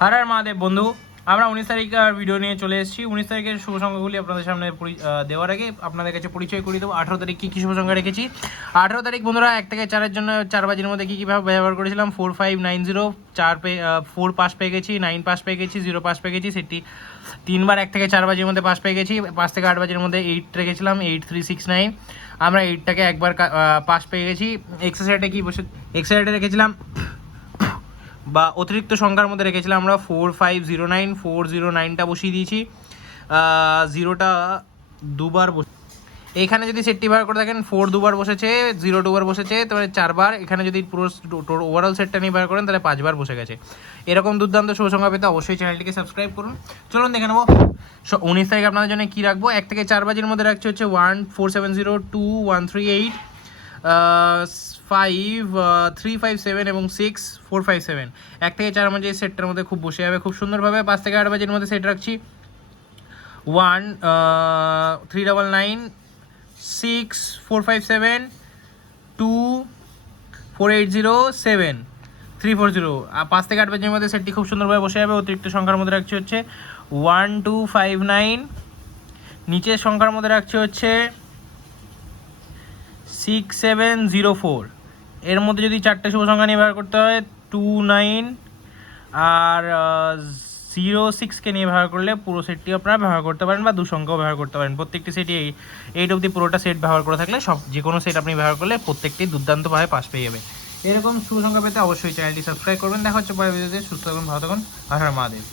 হর হর মহাদেব বন্ধু, আমরা 19 তারিখ ভিডিও নিয়ে চলে এসেছি। 19 তারিখের শুভ সংখ্যাগুলি আপনাদের সামনে দেওয়ার আগে আপনাদের কাছে পরিচয় করে দেবো। 18 তারিখ কী কী শুভ সংখ্যা রেখেছি। 18 তারিখ বন্ধুরা 1 থেকে 4-এর জন্য 4 বাজির মধ্যে কী কীভাবে ব্যবহার করেছিলাম। 4590 4 পাস পেয়ে গেছি, 9 পাস পেয়ে গেছি, 0 পাস পেয়ে গেছি। সেটি 3 বার 1 থেকে 4 বাজির মধ্যে পাস পেয়ে গেছি। 5 থেকে 8 বাজির মধ্যে 8 রেখেছিলাম, 8369। আমরা 8টাকে একবার পাস পেয়ে গেছি। এক্সারসাইজে কি বসে এক্সারসাইজে রেখেছিলাম বা অতিরিক্ত সংখ্যার মধ্যে রেখেছিলাম আমরা 4509। 409টা বসিয়ে দিয়েছি, 0টা দুবার এখানে যদি সেটটি বার করে থাকেন 4 দুবার বসেছে, 0 দুবার বসেছে, তারপরে 4 বার। এখানে যদি পুরো ওভারঅল সেটটা নিয়ে বার করেন তাহলে 5 বার বসে গেছে। এরকম দুর্দান্ত শুভ সংখ্যা পেতে অবশ্যই চ্যানেলটিকে সাবস্ক্রাইব করুন। চলুন দেখে নেবো 19 তারিখ আপনাদের জন্য কী রাখবো। 1 থেকে 4 বাজির মধ্যে রাখছি হচ্ছে 1470 2138 5 357 এবং 6 457। 1 থেকে 4 বাজে সেটটার মধ্যে খুব বসে যাবে খুব সুন্দরভাবে। 5 থেকে 8 বাজির মধ্যে সেট রাখছি 1 399 6 457 2 4807 340। 5 থেকে 8 বাজির মধ্যে সেটটি খুব সুন্দরভাবে বসে যাবে। অতিরিক্ত সংখ্যার মধ্যে রাখছি হচ্ছে 1259। নিচের সংখ্যার মধ্যে রাখছি হচ্ছে 6704। এর মধ্যে যদি 4টে শুভ সংখ্যা নিয়ে ব্যবহার করতে হয় 29 আর 06কে নিয়ে ব্যবহার করলে পুরো সেটটি আপনারা ব্যবহার করতে পারেন বা 2 সংখ্যাও ব্যবহার করতে পারেন। প্রত্যেকটি সেটই 8 অবধি পুরোটা সেট ব্যবহার করে থাকলে যে কোনো সেট আপনি ব্যবহার করলে প্রত্যেকটি দুর্দান্তভাবে পাস পেয়ে যাবে। এরকম শুভ সংখ্যা পেতে অবশ্যই চ্যানেলটি সাবস্ক্রাইব করবেন। দেখা হচ্ছে পরের ভিডিওতে। সুস্থ থাকুন, ভালো থাকুন। হর হর মহাদেব।